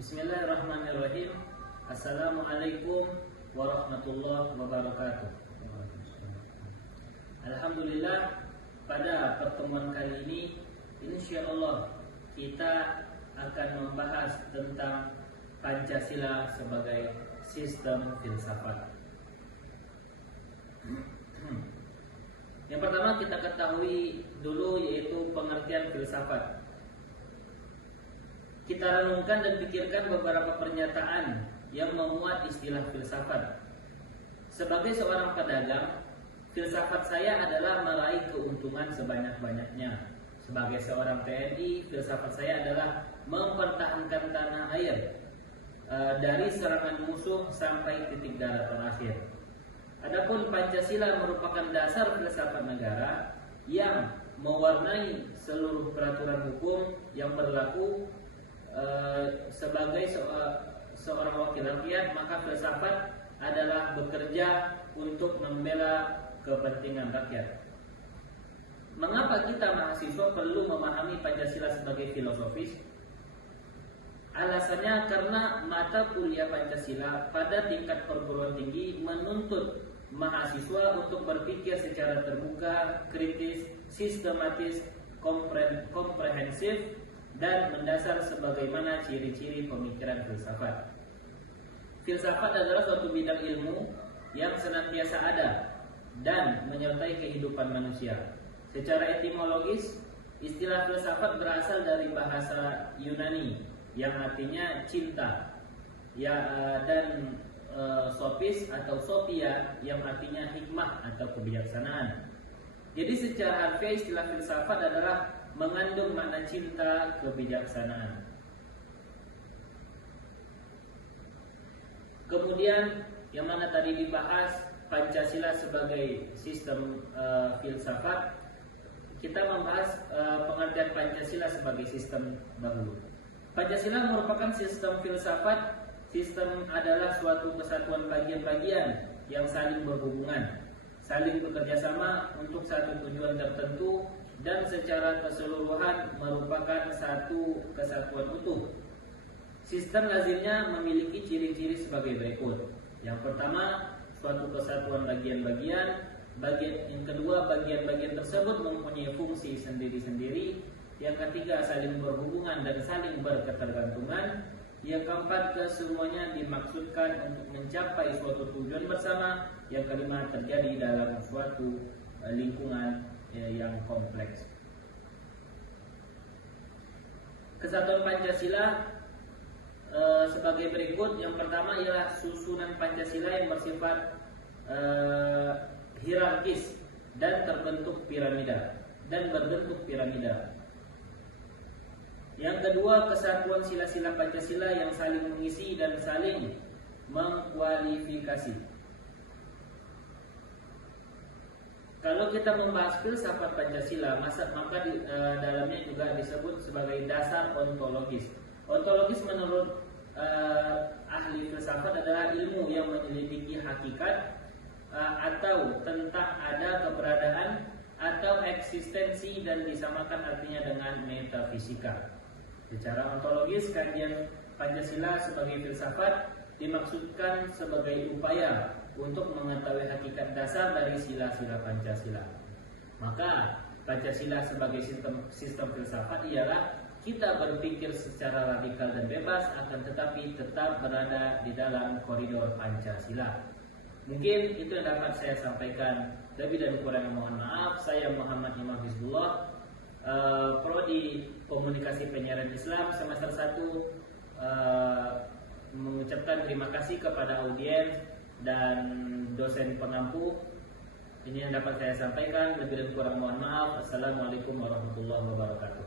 Bismillahirrahmanirrahim. Assalamualaikum warahmatullahi wabarakatuh. Alhamdulillah, pada pertemuan kali ini insyaallah kita akan membahas tentang Pancasila sebagai sistem filsafat. Yang pertama kita ketahui dulu yaitu pengertian filsafat. Kita renungkan dan pikirkan beberapa pernyataan yang memuat istilah filsafat. Sebagai seorang pedagang, filsafat saya adalah meraih keuntungan sebanyak-banyaknya. Sebagai seorang TNI, filsafat saya adalah mempertahankan tanah air dari serangan musuh sampai titik darah terakhir. Adapun Pancasila merupakan dasar filsafat negara yang mewarnai seluruh peraturan hukum yang berlaku. Sebagai seorang wakil rakyat, maka filsafat adalah bekerja untuk membela kepentingan rakyat. Mengapa kita mahasiswa perlu memahami Pancasila sebagai filosofis? Alasannya karena mata kuliah Pancasila pada tingkat perguruan tinggi menuntut mahasiswa untuk berpikir secara terbuka, kritis, sistematis, komprehensif, dan mendasar sebagaimana ciri-ciri pemikiran filsafat. Filsafat adalah suatu bidang ilmu yang senantiasa ada dan menyertai kehidupan manusia. Secara etimologis, istilah filsafat berasal dari bahasa Yunani yang artinya cinta, dan sophis atau sophia yang artinya hikmah atau kebijaksanaan. Jadi secara harfiah istilah filsafat adalah mengandung makna cinta kebijaksanaan. Kemudian yang mana tadi dibahas Pancasila sebagai sistem filsafat, kita membahas pengertian Pancasila sebagai sistem dahulu. Pancasila merupakan sistem filsafat. Sistem adalah suatu kesatuan bagian-bagian yang saling berhubungan, saling bekerjasama untuk satu tujuan tertentu, dan secara keseluruhan merupakan satu kesatuan utuh. Sistem lazimnya memiliki ciri-ciri sebagai berikut. Yang pertama, suatu kesatuan bagian-bagian. Yang kedua, bagian-bagian tersebut mempunyai fungsi sendiri-sendiri. Yang ketiga, saling berhubungan dan saling berketergantungan. Yang keempat, kesemuanya dimaksudkan untuk mencapai suatu tujuan bersama. Yang kelima, terjadi dalam suatu lingkungan yang kompleks. Kesatuan Pancasila sebagai berikut. Yang pertama ialah susunan Pancasila yang bersifat hierarkis dan berbentuk piramida. Yang kedua, kesatuan sila-sila Pancasila yang saling mengisi dan saling mengkualifikasi. Kalau kita membahas filsafat Pancasila, maka dalamnya juga disebut sebagai dasar ontologis. Ontologis menurut ahli filsafat adalah ilmu yang menyelidiki hakikat atau tentang ada keberadaan atau eksistensi dan disamakan artinya dengan metafisika. Secara ontologis, kajian Pancasila sebagai filsafat dimaksudkan sebagai upaya untuk mengetahui hakikat dasar dari sila-sila Pancasila. Maka Pancasila sebagai sistem filsafat ialah kita berpikir secara radikal dan bebas, akan tetapi tetap berada di dalam koridor Pancasila. Mungkin itu yang dapat saya sampaikan. Lebih dan kurang mohon maaf. Saya Muhammad Imam Hizbullah, Prodi Komunikasi Penyiaran Islam semester 1, mengucapkan terima kasih kepada audiens dan dosen pengampu. Ini yang dapat saya sampaikan. Lebih dan kurang mohon maaf. Assalamualaikum warahmatullahi wabarakatuh.